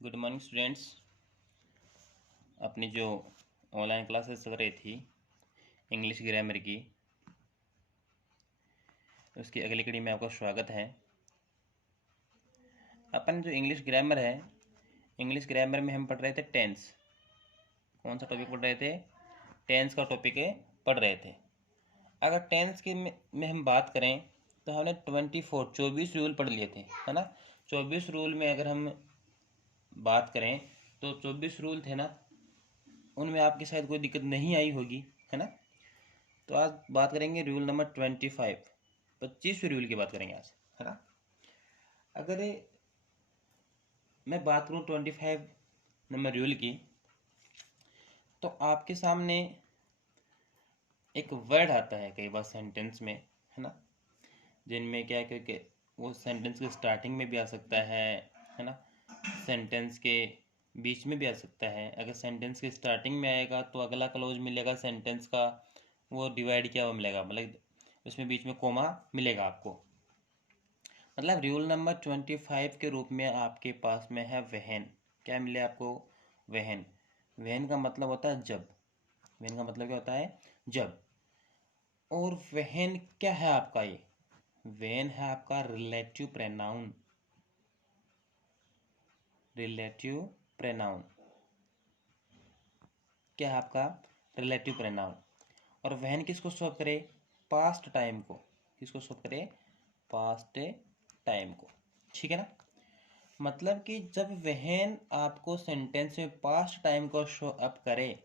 Good morning students. अपनी जो online classes चल रही थी इंग्लिश ग्रामर की, उसकी अगली कड़ी में आपका स्वागत है। अपन जो इंग्लिश ग्रामर है, इंग्लिश ग्रामर में हम पढ़ रहे थे टेंस। कौन सा टॉपिक पढ़ रहे थे? टेंस का टॉपिक पढ़ रहे थे। अगर टेंस के में हम बात करें तो हमने 24 रूल पढ़ लिए थे, है ना। 24 रूल में अगर हम बात करें तो 24 रूल थे ना, उनमें आपकी शायद कोई दिक्कत नहीं आई होगी, है ना। तो आज बात करेंगे रूल नंबर 25, 25वें रूल की बात करेंगे आज, है ना। अगर मैं बात करूँ 25 नंबर रूल की, तो आपके सामने एक वर्ड आता है कई बार सेंटेंस में, है ना, जिनमें क्या है कि वो सेंटेंस के स्टार्टिंग में भी आ सकता है ना, सेंटेंस के बीच में भी आ सकता है। अगर सेंटेंस के स्टार्टिंग में आएगा तो अगला क्लोज मिलेगा सेंटेंस का, वो डिवाइड किया हुआ मिलेगा, मतलब उसमें बीच में कोमा मिलेगा आपको। मतलब रूल नंबर 25 के रूप में आपके पास में है वहन। क्या मिले आपको? वहन। वहन का मतलब होता है जब। वहन का मतलब क्या होता है? जब। और वहन क्या है आपका? ये वहन है आपका रिलेटिव प्रोनाउन। रिलेटिव प्रोनाउन क्या है आपका? Relative pronoun. और वहन किसको शो करे? पास्ट टाइम को। किसको शो करे? पास्ट टाइम को। ठीक है ना। मतलब कि जब वहन आपको सेंटेंस में पास्ट टाइम को शो अप करे,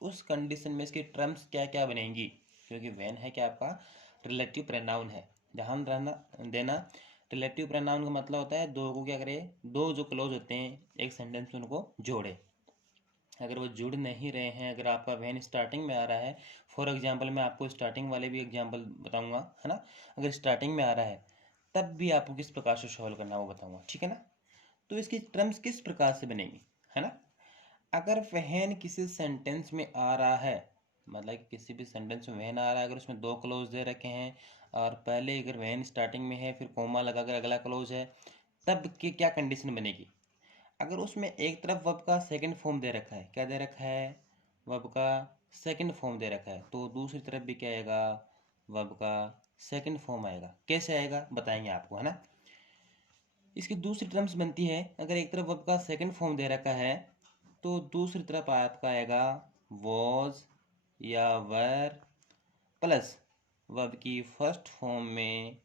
उस कंडीशन में इसकी टर्म्स क्या क्या बनेंगी, क्योंकि वहन है क्या आपका? रिलेटिव प्रोनाउन है। ध्यान रहना देना, रिलेटिव प्रोनाउन का मतलब होता है दो को क्या करे, दो जो क्लोज होते हैं एक सेंटेंस में उनको जोड़े। अगर वो जुड़ नहीं रहे हैं, अगर आपका वहन स्टार्टिंग में आ रहा है, फॉर एग्जांपल मैं आपको स्टार्टिंग वाले भी एग्जांपल बताऊंगा, है ना। अगर स्टार्टिंग में आ रहा है तब भी आपको किस प्रकार से सॉल्व करना है वो बताऊंगा, ठीक है ना। तो इसकी टर्म्स किस प्रकार से बनेंगी, है ना। अगर वहन किसी सेंटेंस में आ रहा है, मतलब कि किसी भी सेंटेंस में वहन आ रहा है, अगर उसमें दो क्लोज दे रखे हैं और पहले अगर वहन स्टार्टिंग में है फिर कोमा लगाकर अगला क्लोज है, तब की क्या कंडीशन बनेगी? अगर उसमें एक तरफ वर्ब का सेकंड फॉर्म दे रखा है, क्या दे रखा है? वर्ब का सेकंड फॉर्म दे रखा है, तो दूसरी तरफ भी क्या आएगा? वर्ब का सेकंड फॉर्म आएगा। कैसे आएगा बताएंगे आपको, है ना। इसकी दूसरी टर्म्स बनती है, अगर एक तरफ वर्ब का सेकंड फॉर्म दे रखा है तो दूसरी तरफ आपका आएगा वॉज या वर प्लस वर्ब की फर्स्ट फॉर्म में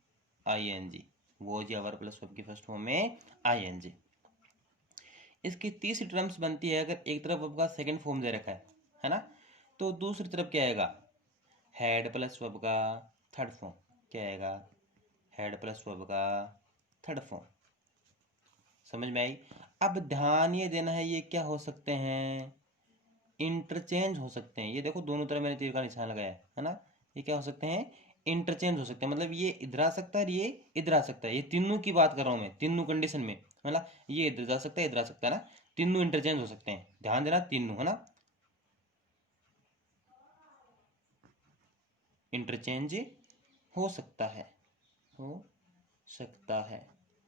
आईएनजी। वॉज या वर प्लस वर्ब की फर्स्ट फॉर्म में आईएनजी। इसकी तीसरी टर्म्स बनती है, अगर एक तरफ वर्ब का सेकंड फॉर्म दे रखा है ना, तो दूसरी तरफ क्या आएगा? हैड प्लस वर्ब का थर्ड फॉर्म। क्या आएगा? हैड प्लस वर्ब का थर्ड फॉर्म। समझ में आई? अब ध्यान ये देना है, ये क्या हो सकते हैं? इंटरचेंज हो सकते हैं। ये देखो दोनों तरफ मैंने तीर का निशान लगाया है ना। ये क्या हो सकते हैं? इंटरचेंज हो सकते हैं। मतलब ये इधर आ सकता है, ये इधर आ सकता है। ये तीनों की बात कर रहा हूं मैं, तीनों कंडीशन में, मतलब ये इधर जा सकता है, इधर आ सकता है ना। तीनों इंटरचेंज हो सकते हैं, ध्यान देना, तीनों, है ना, इंटरचेंज हो सकता है। हो सकता है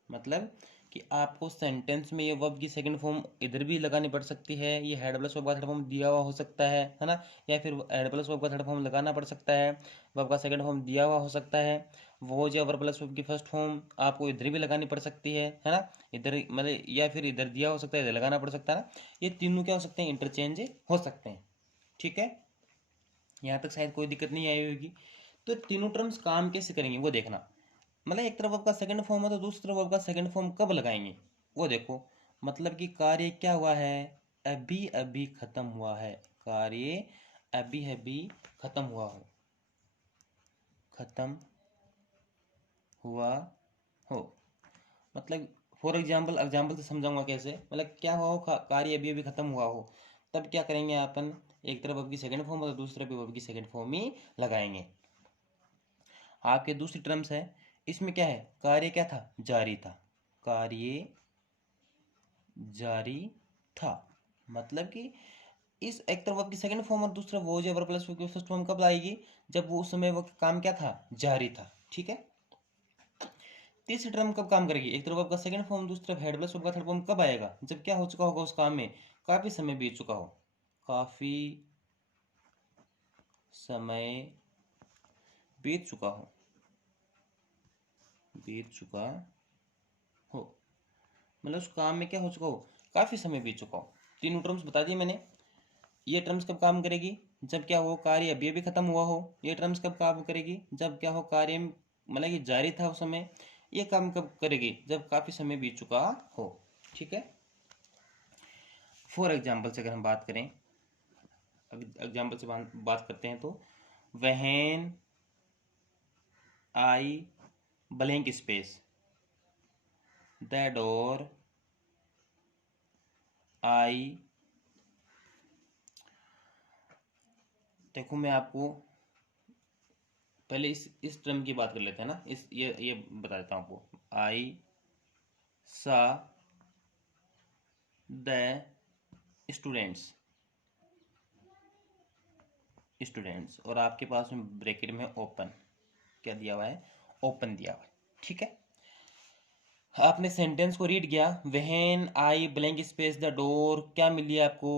मतलब कि आपको सेंटेंस में ये वर्ब की सेकंड फॉर्म इधर भी लगानी पड़ सकती है, ये हेड प्लस वर्ब का थर्ड फॉर्म दिया हुआ हो सकता है ना, या फिर हेड प्लस वर्ब का थर्ड फॉर्म लगाना पड़ सकता है, वर्ब का सेकंड फॉर्म दिया हुआ हो सकता है, वो जो वर्ब प्लस वर्ब की फर्स्ट फॉर्म आपको इधर भी लगानी पड़ सकती है ना, इधर मतलब, या फिर इधर दिया हो सकता है, इधर लगाना पड़ सकता है ना। ये तीनों क्या हो सकते हैं? इंटरचेंज हो सकते हैं। ठीक है, यहाँ तक शायद कोई दिक्कत नहीं आई होगी। तो तीनों टर्म्स काम कैसे करेंगे वो देखना। मतलब एक तरफ आपका सेकंड फॉर्म है तो दूसरी तरफ आपका सेकंड फॉर्म कब लगाएंगे वो देखो। मतलब कि कार्य क्या हुआ है? अभी अभी खत्म हुआ है। कार्य अभी अभी खत्म हुआ हो, खत्म हुआ हो। मतलब फॉर एग्जाम्पल, एग्जाम्पल से समझाऊंगा कैसे। मतलब क्या हुआ हो? कार्य अभी अभी खत्म हुआ हो, तब क्या करेंगे अपन? एक तरफ आपकी सेकंड फॉर्म और दूसरी तरफ आपकी सेकंड फॉर्म ही लगाएंगे। आपके दूसरी टर्म्स है, इसमें क्या है? कार्य क्या था? जारी था। कार्य जारी था। मतलब कि इस एक तरफ आपकी सेकंड फॉर्म और दूसरा वो जो वर्ब प्लस की फर्स्ट फॉर्म कब आएगी? जब वो उस समय वो काम क्या था? जारी था। ठीक है, तीसरी टर्म कब काम करेगी, एक तरफ आपका सेकंड फॉर्म, दूसरी तरफ हेड प्लस वर्ब का थर्ड फॉर्म कब आएगा, जब क्या हो चुका होगा उस काम में, काफी समय बीत चुका हो, काफी समय बीत चुका हो, बीत चुका हो, मतलब उस काम में क्या हो चुका हो, काफी समय बीत चुका हो। तीनों टर्म्स बता दिए मैंने। ये टर्म्स कब काम करेगी, जब क्या हो, कार्य अभी अभी खत्म हुआ हो। ये टर्म्स कब काम करेगी, जब क्या हो, कार्य मतलब कि जारी था उस समय। ये काम कब करेगी, जब काफी समय बीत चुका हो। ठीक है। फॉर एग्जाम्पल से अगर हम बात करें, एग्जाम्पल से बात करते हैं तो, when I blank space the door I, देखो मैं आपको पहले इस टर्म की बात कर लेते हैं ना, इस ये बता देता हूँ आपको। आई सा द स्टूडेंट्स, स्टूडेंट्स, और आपके पास में ब्रैकेट में ओपन, क्या दिया हुआ है, ओपन दिया हुआ है। ठीक है। आपने सेंटेंस को रीड किया, when I blank space the door, क्या मिली आपको,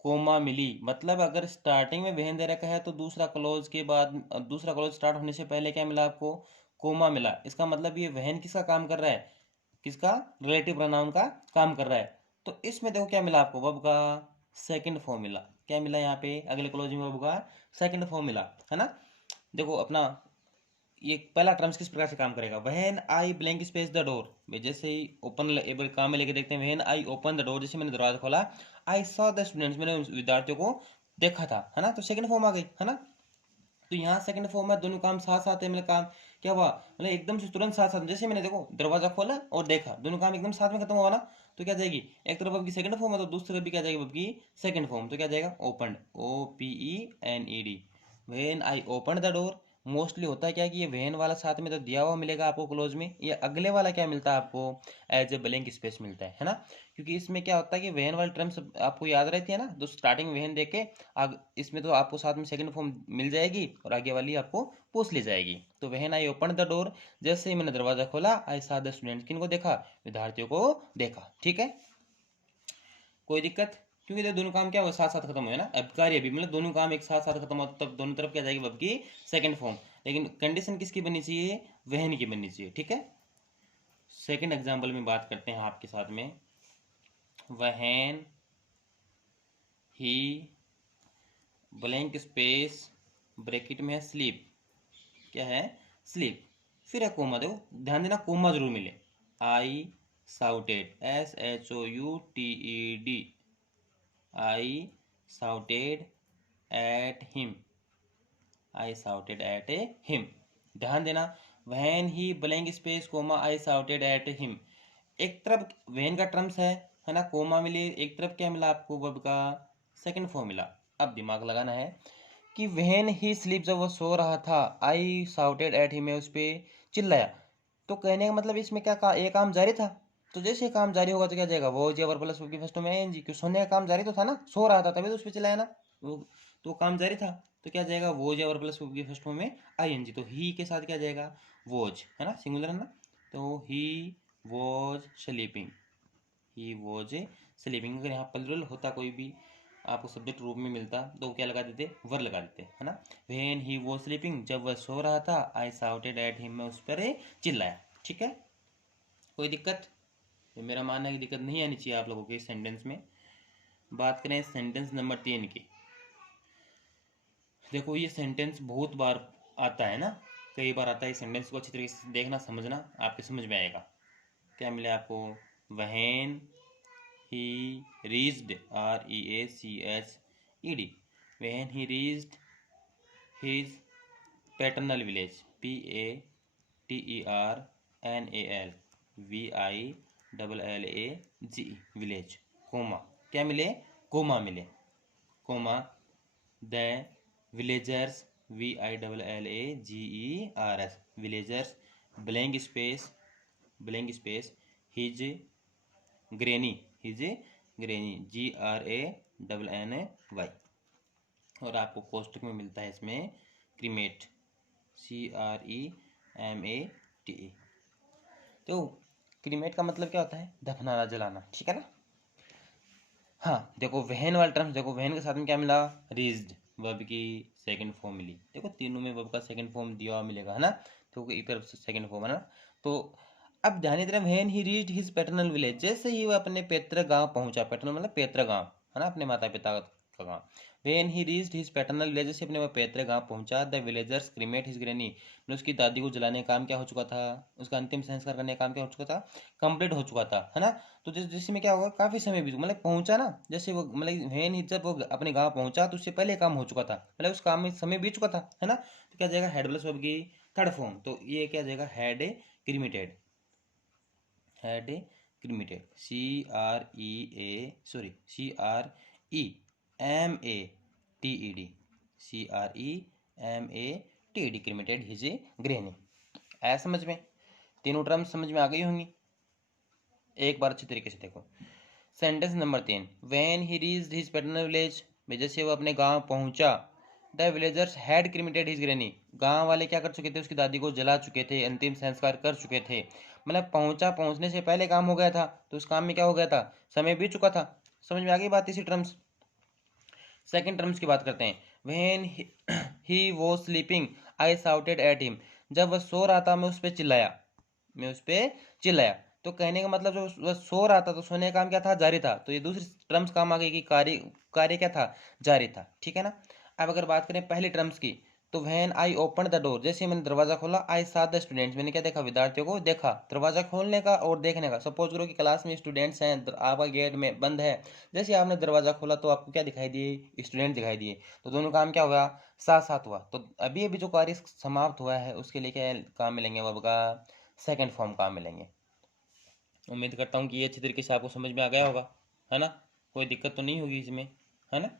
कोमा मिली। मतलब अगर स्टार्टिंग में व्हेन दे रखा है तो दूसरा क्लोज के बाद, दूसरा क्लोज स्टार्ट होने से पहले क्या मिला आपको, कोमा मिला। इसका मतलब ये व्हेन किसका काम कर रहा है, किसका, रिलेटिव प्रोनाउन का काम कर रहा है। तो इसमें देखो क्या मिला आपको, वर्ब का सेकंड फॉर्म मिला। क्या मिला यहाँ पे, अगले क्लोजिंग वर्ब का सेकंड फॉर्म मिला, है ना। देखो अपना ये पहला टर्म्स किस प्रकार से काम करेगा, when I blank space the door, जैसे ही ओपन एक बार काम में लेके देखते हैं, when I open the door, जैसे मैंने दरवाजा खोला, आई सॉ द स्टूडेंट्स, मैंने उन विद्यार्थियों को देखा था, है ना। तो सेकंड फॉर्म आ गई, है ना। तो यहाँ सेकंड फॉर्म में दोनों काम साथ साथ है, मतलब काम क्या हुआ, मतलब एकदम से तुरंत साथ साथ, जैसे मैंने देखो दरवाजा खोला और देखा, दोनों काम एकदम साथ में खत्म हुआ ना। तो क्या जाएगी, एक तरफ आपकी सेकंड फॉर्म है तो दूसरी तरफ भी क्या जाएगी आपकी सेकंड फॉर्म, तो क्या जाएगा, open, OPENED, when I open the door. Mostly होता है क्या कि ये व्हेन वाला साथ में तो दिया हुआ मिलेगा आपको क्लोज में, ये अगले वाला क्या मिलता है आपको, एज ए ब्लैंक स्पेस मिलता है ना। क्योंकि इसमें क्या होता है कि व्हेन वाली टर्म्स आपको याद रहती है ना, तो स्टार्टिंग व्हेन देख के इसमें तो आपको साथ में सेकंड फॉर्म मिल जाएगी और आगे वाली आपको पूछ ली जाएगी। तो when I open the door, जैसे ही मैंने दरवाजा खोला, आई सॉ द स्टूडेंट, किनको देखा, विद्यार्थियों को देखा। ठीक है, कोई दिक्कत, क्योंकि ये दोनों काम क्या हो साथ साथ खत्म हुए ना, अब कार्य भी मतलब दोनों काम एक साथ साथ खत्म हो, तब दोनों तरफ क्या जाएगी, वर्ब की सेकंड फॉर्म। लेकिन कंडीशन किसकी बननी चाहिए, वहन की बननी चाहिए। ठीक है। सेकंड एग्जांपल में बात करते हैं आपके साथ में, वहन ही ब्लैंक स्पेस ब्रैकेट में है स्लीप, क्या है, स्लीप, फिर है कोमा, देखो ध्यान देना कोमा जरूर मिले। I shouted, SHOUTED, I shouted at him, I shouted at him, ध्यान देना। When he blank space comma I shouted at him, एक तरफ वैन का टर्म्स है ना, कोमा मिली, एक तरफ क्या मिला आपको, वर्ब का सेकंड फॉर्म मिला। अब दिमाग लगाना है कि वैन ही स्लीप, जब वो सो रहा था, आई साउटेड एट हिम, उस पर चिल्लाया। तो कहने का मतलब इसमें क्या ये काम जारी था, तो जैसे काम जारी होगा तो क्या जाएगा, वो जे वर्ब प्लस की फर्स्ट में ING, क्यों, सोने का काम जारी तो था ना, सो रहा था तभी तो उस पर चिल्लाया ना, तो काम जारी था। तो क्या जाएगा, वो जे वर्ब प्लस की फर्स्ट में ING, तो ही के साथ क्या जाएगा, वोज, है ना, सिंगुलर है ना। तो he was sleeping, he was sleeping. अगर यहाँ प्लुरल होता कोई भी आपको सब्जेक्ट रूप में मिलता तो क्या लगा देते, वर लगा देते, है ना। व्हेन ही वॉज स्लीपिंग, जब वह सो रहा था, आई साउटेड एट हिम, मैं उस पर चिल्लाया। ठीक है, कोई दिक्कत, तो मेरा मानना है कि दिक्कत नहीं आनी चाहिए आप लोगों के इस सेंटेंस में। बात करें सेंटेंस नंबर 3 की। देखो ये सेंटेंस बहुत बार आता है ना, कई बार आता है। सेंटेंस को अच्छी तरीके से देखना, समझना, आपके समझ में आएगा। क्या मिले आपको, when he reached, REACHED, when he reached his paternal village, PATERNAL village, comma, क्या मिले, कोमा मिले, comma, the villagers, VILLAGERS villagers, blank space his granny, his granny, GRANNY, और आपको कोष्टक में मिलता है इसमें क्रीमेट, CREMATE। तो क्रीमेट का मतलब क्या होता है? दफनाना, जलाना, ठीक है ना। हाँ देखो वेहन वाला टर्म्स देखो, वेहन के साथ में क्या मिला? रीज्ड, वर्ब की सेकंड फॉर्म मिली। देखो तीनों में वर्ब का सेकंड फॉर्म दिया हुआ मिलेगा, है ना। तो एक तरफ से सेकंड फॉर्म है ना। तो अब ध्यान देना, when he reached his paternal village, जैसे ही वो अपने पैतृक गांव पहुंचा, पैटर्नल मतलब पैतृक गांव, है ना, अपने माता पिता का गांव। When he reached his paternal village, से अपने वो पैतृक गांव पहुंचा, the villagers cremate his granny, उसकी दादी को जलाने का काम क्या हो चुका था? उसका अंतिम संस्कार करने का काम क्या हो चुका था? कंप्लीट हो चुका था, है ना। तो जिसमें क्या होगा, काफी समय बीत, मतलब पहुंचा ना, जैसे वो मतलब वेन ही जब वो अपने गांव पहुंचा तो उससे पहले काम हो चुका था, मतलब उस काम में समय बीत चुका था, है ना। तो क्या जाएगा? हेड प्लस वर्ब की थर्ड फॉर्म, तो ये क्या जाएगा? Had cremated, had cremated, CREMATED, cremated his granny. आया समझ में? तीनों टर्म्स समझ में आ गई होंगी। एक बार अच्छी तरीके से देखो। Sentence number 3, when he reached his paternal village, जैसे वो अपने गांव पहुंचा, the villagers had cremated his granny, गांव वाले क्या कर चुके थे? उसकी दादी को जला चुके थे, अंतिम संस्कार कर चुके थे। मतलब पहुंचने से पहले काम हो गया था, तो उस काम में क्या हो गया था? समय बीत चुका था। समझ में आ गई बात? इसी टर्म्स। सेकंड टर्म्स की बात करते हैं। When he was sleeping I shouted at him, जब वह सो रहा था मैं उस पर चिल्लाया, तो कहने का मतलब जो वह सो रहा था तो सोने का काम क्या था? जारी था। तो ये दूसरी टर्म्स काम आ गई कि कार्य कार्य क्या था? जारी था, ठीक है ना। अब अगर बात करें पहले टर्म्स की, तो when I open the door, जैसे मैंने दरवाजा खोला, आई सा द स्टूडेंट्स, मैंने क्या देखा? विद्यार्थियों को देखा। दरवाजा खोलने का और देखने का, सपोज करो कि क्लास में स्टूडेंट्स हैं, आपका गेट में बंद है, जैसे आपने दरवाजा खोला तो आपको क्या दिखाई दिए? स्टूडेंट दिखाई दिए। तो दोनों काम क्या हुआ? साथ साथ हुआ। तो अभी अभी जो कार्य समाप्त हुआ है उसके लिए क्या काम मिलेंगे? वर्ब का सेकंड फॉर्म काम मिलेंगे। उम्मीद करता हूँ कि ये अच्छी तरीके से आपको समझ में आ गया होगा, है ना। कोई दिक्कत तो नहीं होगी इसमें, है ना।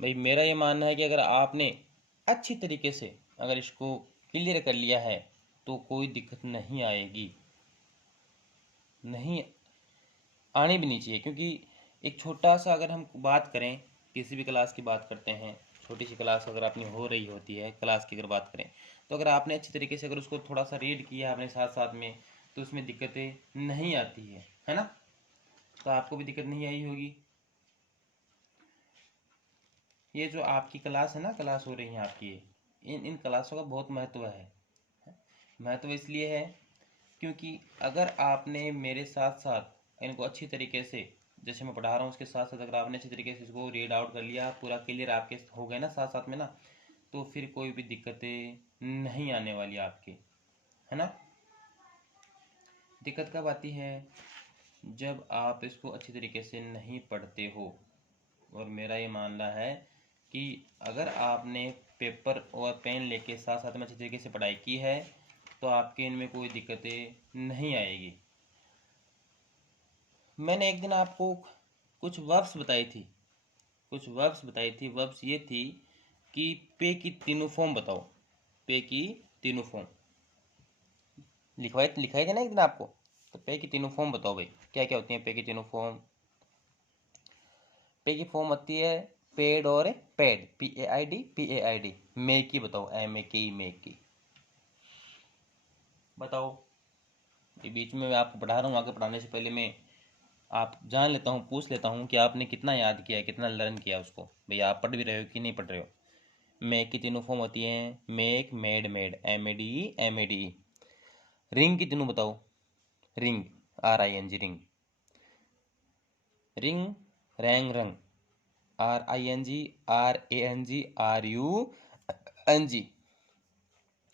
भाई मेरा ये मानना है कि अगर आपने अच्छी तरीके से अगर इसको क्लियर कर लिया है तो कोई दिक्कत नहीं आएगी, नहीं आनी भी नहीं चाहिए। क्योंकि एक छोटा सा अगर हम बात करें, किसी भी क्लास की बात करते हैं, छोटी सी क्लास अगर अपनी हो रही होती है, क्लास की अगर बात करें, तो अगर आपने अच्छी तरीके से अगर उसको थोड़ा सा रीड किया अपने साथ साथ में, तो उसमें दिक्कतें नहीं आती है ना। तो आपको भी दिक्कत नहीं आई होगी। ये जो आपकी क्लास है ना, क्लास हो रही है आपकी, इन इन क्लासों का बहुत महत्व है। महत्व इसलिए है क्योंकि अगर आपने मेरे साथ साथ इनको अच्छी तरीके से, जैसे मैं पढ़ा रहा हूँ उसके साथ साथ अगर आपने अच्छी तरीके से इसको रीड आउट कर लिया, पूरा क्लियर आपके हो गए ना साथ साथ में ना, तो फिर कोई भी दिक्कतें नहीं आने वाली आपकी, है ना। दिक्कत कब आती है? जब आप इसको अच्छी तरीके से नहीं पढ़ते हो। और मेरा ये मानना है कि अगर आपने पेपर और पेन लेके साथ साथ में अच्छी तरीके से पढ़ाई की है तो आपके इनमें कोई दिक्कतें नहीं आएगी। मैंने एक दिन आपको कुछ वर्ब्स बताई थी, वर्ब्स ये थी कि पे की तीनों फॉर्म बताओ, पे की तीनों फॉर्म लिखवाई थे ना एक दिन आपको। तो पे की तीनों फॉर्म बताओ भाई, क्या क्या होती है पे की तीनों फॉर्म। पे की फॉर्म होती है पेड और पेड, PAID। मेक की बताओ, MEKE, मेक की बताओ। ये बीच में मैं आपको पढ़ा रहा हूँ, आगे पढ़ाने से पहले मैं आप जान लेता हूँ, पूछ लेता हूँ कि आपने कितना याद किया है, कितना लर्न किया उसको। भैया आप पढ़ भी रहे हो कि नहीं पढ़ रहे हो। मेक की तीनों फॉर्म होती हैं make, made, made, MADE। Ring की तीनों बताओ, ring, RING, ring. Ring, wrong, रंग, RING,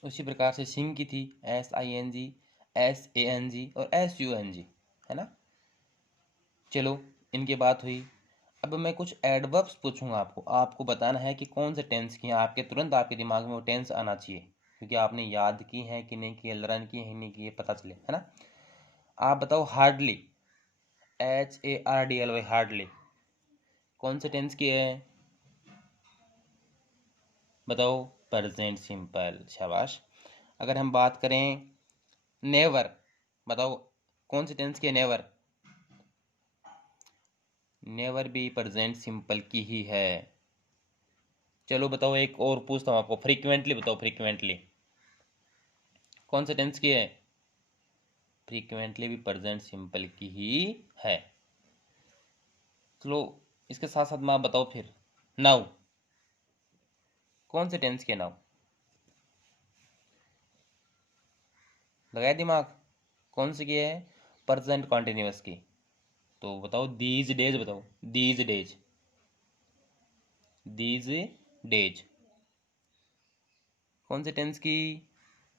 उसी प्रकार से सिंग की थी SING, SANG और SUNG, है ना। चलो इनकी बात हुई। अब मैं कुछ एडवर्ब्स पूछूंगा आपको, आपको बताना है कि कौन से टेंस की हैं। आपके तुरंत आपके दिमाग में वो टेंस आना चाहिए, क्योंकि आपने याद की है कि नहीं की, लर्न की है नहीं की, पता चले, है ना। आप बताओ हार्डली, HARDLY, हार्डली कौन से टेंस की है? बताओ, प्रेजेंट सिंपल, शाबाश। अगर हम बात करें नेवर, बताओ कौन से टेंस की है नेवर? नेवर भी प्रेजेंट सिंपल की ही है। चलो बताओ, एक और पूछता हूँ आपको, फ्रीक्वेंटली बताओ, फ्रीक्वेंटली कौन से टेंस की है? फ्रीक्वेंटली भी प्रेजेंट सिंपल की ही है। चलो इसके साथ साथ मैं आप बताओ फिर नाउ, कौन से टेंस के नाउ, लगाया दिमाग, कौन से की है, प्रेजेंट कॉन्टिन्यूअस की। तो बताओ दीज डेज, बताओ दीज डेज, दीज डेज कौन से टेंस की,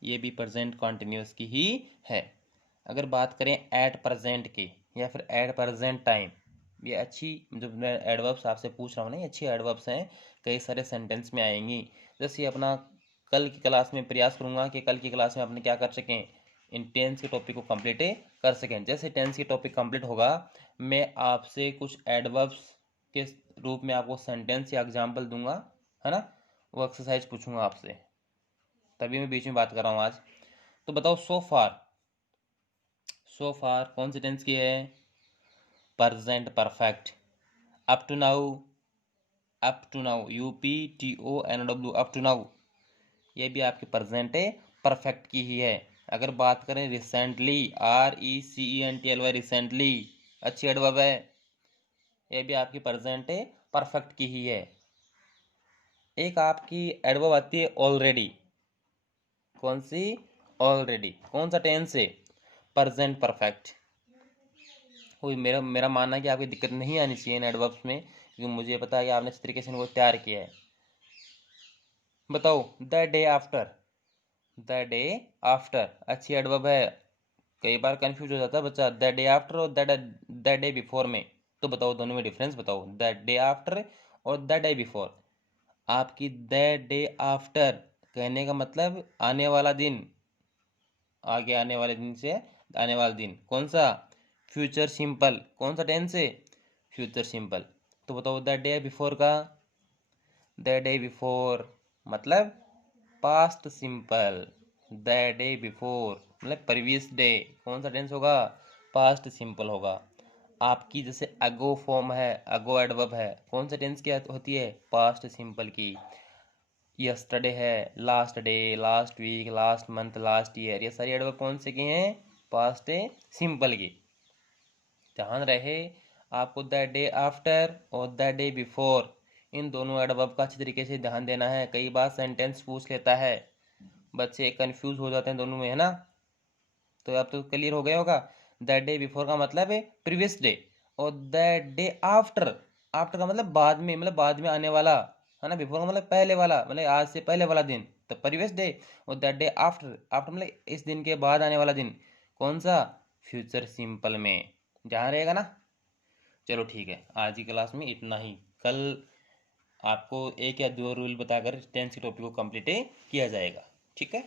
ये भी प्रेजेंट कॉन्टिन्यूअस की ही है। अगर बात करें एट प्रेजेंट की या फिर एट प्रेजेंट टाइम, ये अच्छी, जो मैं एडवर्ब्स आपसे पूछ रहा हूँ ना, ये अच्छी एडवर्ब्स हैं, कई सारे सेंटेंस में आएंगी। जैसे अपना कल की क्लास में प्रयास करूंगा कि कल की क्लास में अपने क्या कर सकें, इन टेंस के टॉपिक को कंप्लीट कर सकें। जैसे टेंस की टॉपिक कंप्लीट होगा, मैं आपसे कुछ एडवर्ब्स के रूप में आपको सेंटेंस या एग्जाम्पल दूंगा, है ना, वो एक्सरसाइज पूछूंगा आपसे, तभी मैं बीच में बात कर रहा हूँ आज। तो बताओ सो फार, सो फार कौन से टेंस की है, present perfect. Up to now, up to now, UPTONW, up to now, ये भी आपके प्रेजेंट परफेक्ट की ही है। अगर बात करें रिसेंटली, RECENTLY, रिसेंटली, अच्छी एडवर्ब है, ये भी आपकी प्रेजेंट परफेक्ट की ही है। एक आपकी एडवर्ब आती है ऑलरेडी, कौन सी, ऑलरेडी, कौन सा टेंस है, प्रेजेंट परफेक्ट। कोई मेरा मेरा मानना है कि आपकी दिक्कत नहीं आनी चाहिए इन एडवर्ब्स में, क्योंकि मुझे पता है कि आपने इस तरीके से इनको तैयार किया है। बताओ the day after, the day after अच्छी एडवर्ब है। कई बार कंफ्यूज हो जाता है बच्चा द डे आफ्टर और द डे बिफोर में। तो बताओ दोनों में डिफरेंस बताओ, द डे आफ्टर और द डे बिफोर। आपकी द डे आफ्टर कहने का मतलब आने वाला दिन, आगे आने वाले दिन से आने वाला दिन, कौन सा, फ्यूचर सिंपल, कौन सा टेंस है, फ्यूचर सिंपल। तो बताओ द डे बिफोर का, द डे बिफोर मतलब past simple, the day before मतलब प्रीवियस डे, कौन सा टेंस होगा, पास्ट सिंपल होगा। आपकी जैसे अगो फॉर्म है, अगो एडवर्ब है, कौन सा टेंस क्या होती है, पास्ट सिंपल की। यस्टरडे है, last day, last week, last month, last year, ये सारी एडवर्ब कौन से की हैं, पास्ट सिंपल की। ध्यान रहे आपको द डे आफ्टर और द डे बिफोर, इन दोनों एडवर्ब का अच्छी तरीके से ध्यान देना है। कई बार सेंटेंस पूछ लेता है, बच्चे कंफ्यूज हो जाते हैं दोनों में, है ना। तो अब तो क्लियर हो गया होगा, द डे बिफोर का मतलब है प्रीवियस डे, और द डे आफ्टर, आफ्टर का मतलब बाद में, मतलब बाद में आने वाला, है ना। बिफोर का मतलब पहले वाला, मतलब आज से पहले वाला दिन, तो प्रीवियस डे। और द डे आफ्टर, आफ्टर मतलब इस दिन के बाद आने वाला दिन, कौन सा, फ्यूचर सिंपल में। जहाँ रहेगा ना। चलो ठीक है, आज की क्लास में इतना ही। कल आपको एक या दो रूल बताकर टेंस के टॉपिक को कंप्लीट किया जाएगा, ठीक है।